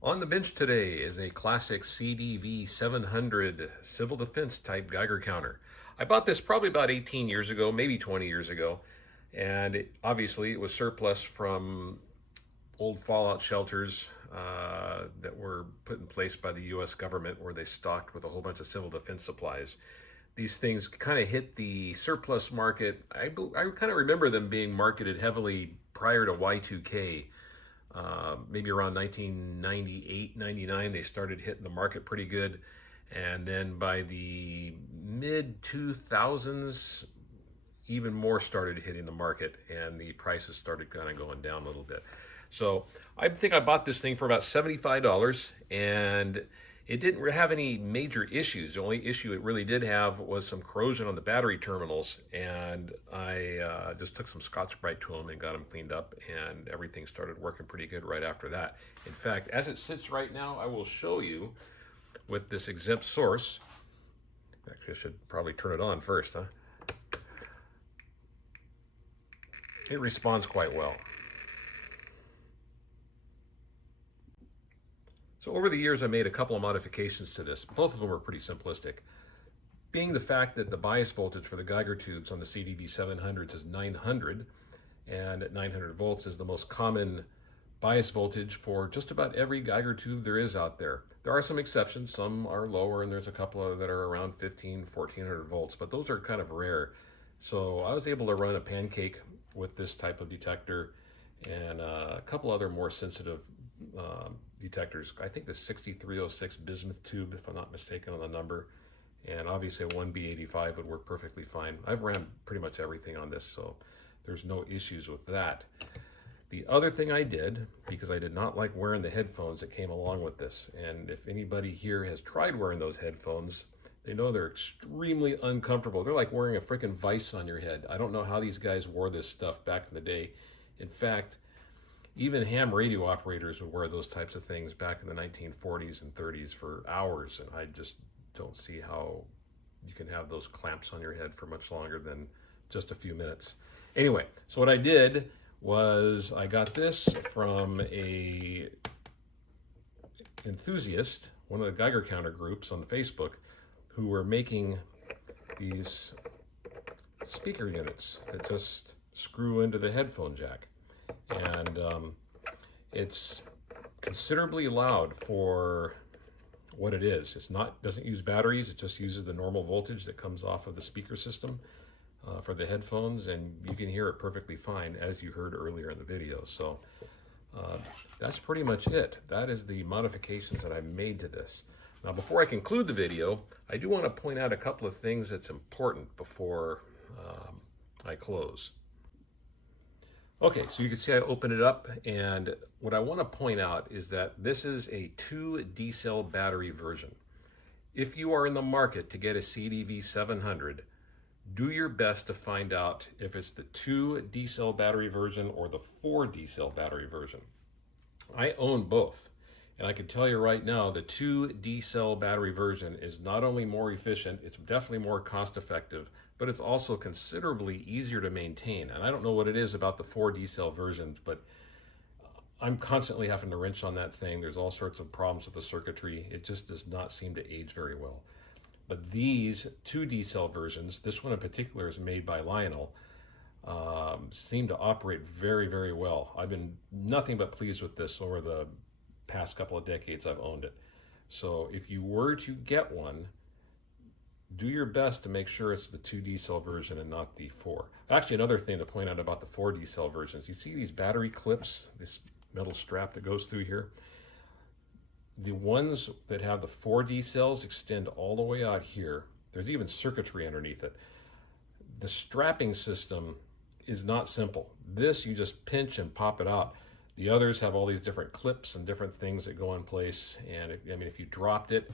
On the bench today is a classic CDV-700 civil defense type Geiger counter. I bought this probably about 18 years ago, maybe 20 years ago, and obviously it was surplus from old fallout shelters that were put in place by the U.S. government where they stocked with a whole bunch of civil defense supplies. These things kind of hit the surplus market. I kind of remember them being marketed heavily prior to Y2K. Maybe around 1998, 99, they started hitting the market pretty good. And then by the mid 2000s, even more started hitting the market and the prices started kind of going down a little bit. So I think I bought this thing for about $75 and it didn't have any major issues. The only issue it really did have was some corrosion on the battery terminals, and I just took some Scotch-Brite to them and got them cleaned up, and everything started working pretty good right after that. In fact, as it sits right now, I will show you with this exempt source. Actually, I should probably turn it on first, huh? It responds quite well. So over the years, I made a couple of modifications to this. Both of them are pretty simplistic. Being the fact that the bias voltage for the Geiger tubes on the CDV-700s is 900, and at 900 volts is the most common bias voltage for just about every Geiger tube there is out there. There are some exceptions. Some are lower, and there's a couple of that are around 1400 volts, but those are kind of rare. So I was able to run a pancake with this type of detector and a couple other more sensitive detectors. I think the 6306 bismuth tube, if I'm not mistaken on the number, and obviously a 1B85 would work perfectly fine. I've ran pretty much everything on this, so there's no issues with that. The other thing I did, because I did not like wearing the headphones that came along with this, and if anybody here has tried wearing those headphones, they know they're extremely uncomfortable. They're like wearing a freaking vice on your head. I don't know how these guys wore this stuff back in the day. In fact, even ham radio operators would wear those types of things back in the 1940s and 30s for hours, and I just don't see how you can have those clamps on your head for much longer than just a few minutes. Anyway, so what I did was I got this from a enthusiast, one of the Geiger counter groups on the Facebook, who were making these speaker units that just screw into the headphone jack. And it's considerably loud for what it is. It's not, doesn't use batteries. It just uses the normal voltage that comes off of the speaker system for the headphones, and you can hear it perfectly fine, as you heard earlier in the video. So that's pretty much it. That is the modifications that I made to this. Now, before I conclude the video, I do want to point out a couple of things that's important before I close. Okay, so you can see I opened it up, and what I want to point out is that this is a 2 D-cell battery version. If you are in the market to get a CDV-700, do your best to find out if it's the 2 D-cell battery version or the 4 D-cell battery version. I own both, and I can tell you right now the 2 D-cell battery version is not only more efficient, it's definitely more cost effective, but it's also considerably easier to maintain. And I don't know what it is about the 4 D-cell versions, but I'm constantly having to wrench on that thing. There's all sorts of problems with the circuitry. It just does not seem to age very well. But these 2 D-cell versions, this one in particular is made by Lionel, seem to operate very, very well. I've been nothing but pleased with this over the past couple of decades I've owned it. So if you were to get one, do your best to make sure it's the 2 D-cell version and not the 4. Actually, another thing to point out about the 4 D-cell versions, you see these battery clips, this metal strap that goes through here? The ones that have the 4 D-cells extend all the way out here. There's even circuitry underneath it. The strapping system is not simple. This, you just pinch and pop it out. The others have all these different clips and different things that go in place. And if you dropped it,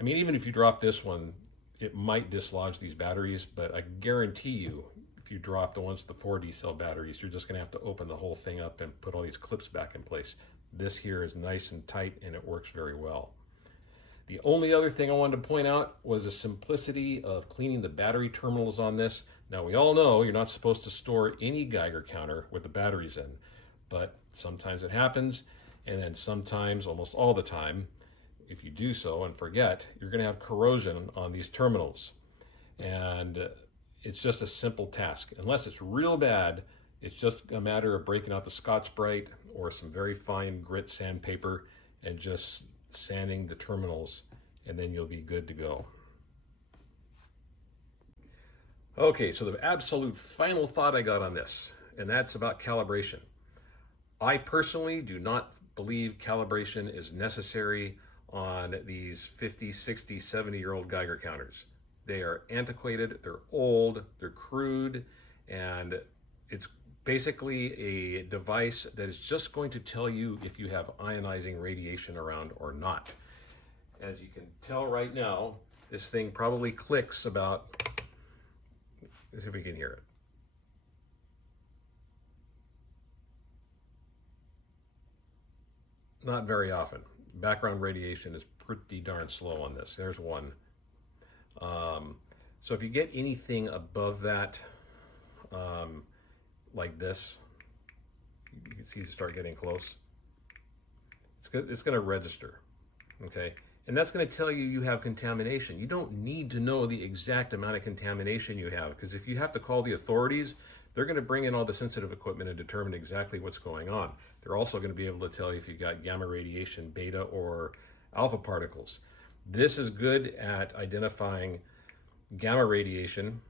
even if you drop this one, it might dislodge these batteries, but I guarantee you, if you drop the ones with the 4 D-cell batteries, you're just gonna have to open the whole thing up and put all these clips back in place. This here is nice and tight and it works very well. The only other thing I wanted to point out was the simplicity of cleaning the battery terminals on this. Now, we all know you're not supposed to store any Geiger counter with the batteries in, but sometimes it happens, And then sometimes, almost all the time, if you do so and forget, you're going to have corrosion on these terminals. And it's just a simple task. Unless it's real bad, it's just a matter of breaking out the Scotch-Brite or some very fine grit sandpaper and just sanding the terminals, and then you'll be good to go. Okay, so the absolute final thought I got on this, and that's about calibration. I personally do not believe calibration is necessary on these 50, 60, 70-year-old Geiger counters. They are antiquated, they're old, they're crude, and it's basically a device that is just going to tell you if you have ionizing radiation around or not. As you can tell right now, this thing probably clicks about, let's see if we can hear it. Not very often. Background radiation is pretty darn slow on this. There's one. So if you get anything above that, like this, you can see you start getting close. It's going to register, okay? And that's going to tell you have contamination. You don't need to know the exact amount of contamination you have, because if you have to call the authorities, they're going to bring in all the sensitive equipment and determine exactly what's going on. They're also going to be able to tell you if you've got gamma radiation, beta, or alpha particles. This is good at identifying gamma radiation,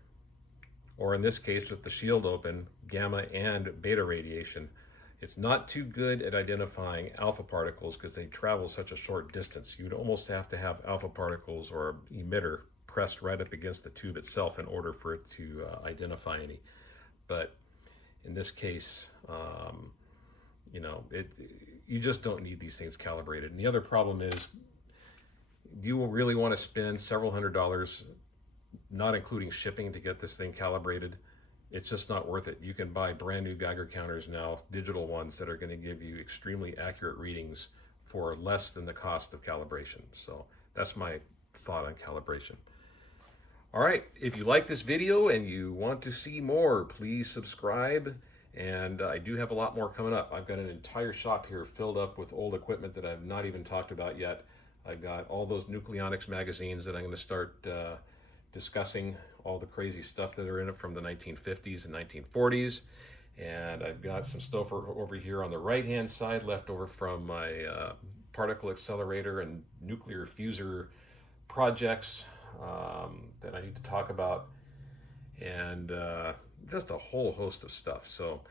or in this case with the shield open, gamma and beta radiation. It's not too good at identifying alpha particles because they travel such a short distance. You'd almost have to have alpha particles or an emitter pressed right up against the tube itself in order for it to identify any. But in this case, you just don't need these things calibrated. And the other problem is, you will really want to spend several $100s, not including shipping, to get this thing calibrated. It's just not worth it. You can buy brand new Geiger counters now, digital ones, that are going to give you extremely accurate readings for less than the cost of calibration. So that's my thought on calibration. All right, if you like this video and you want to see more, please subscribe. And I do have a lot more coming up. I've got an entire shop here filled up with old equipment that I've not even talked about yet. I've got all those nucleonics magazines that I'm going to start discussing, all the crazy stuff that are in it from the 1950s and 1940s. And I've got some stuff over here on the right-hand side left over from my particle accelerator and nuclear fuser projects that I need to talk about, and just a whole host of stuff. So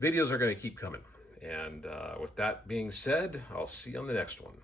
videos are going to keep coming. And with that being said, I'll see you on the next one.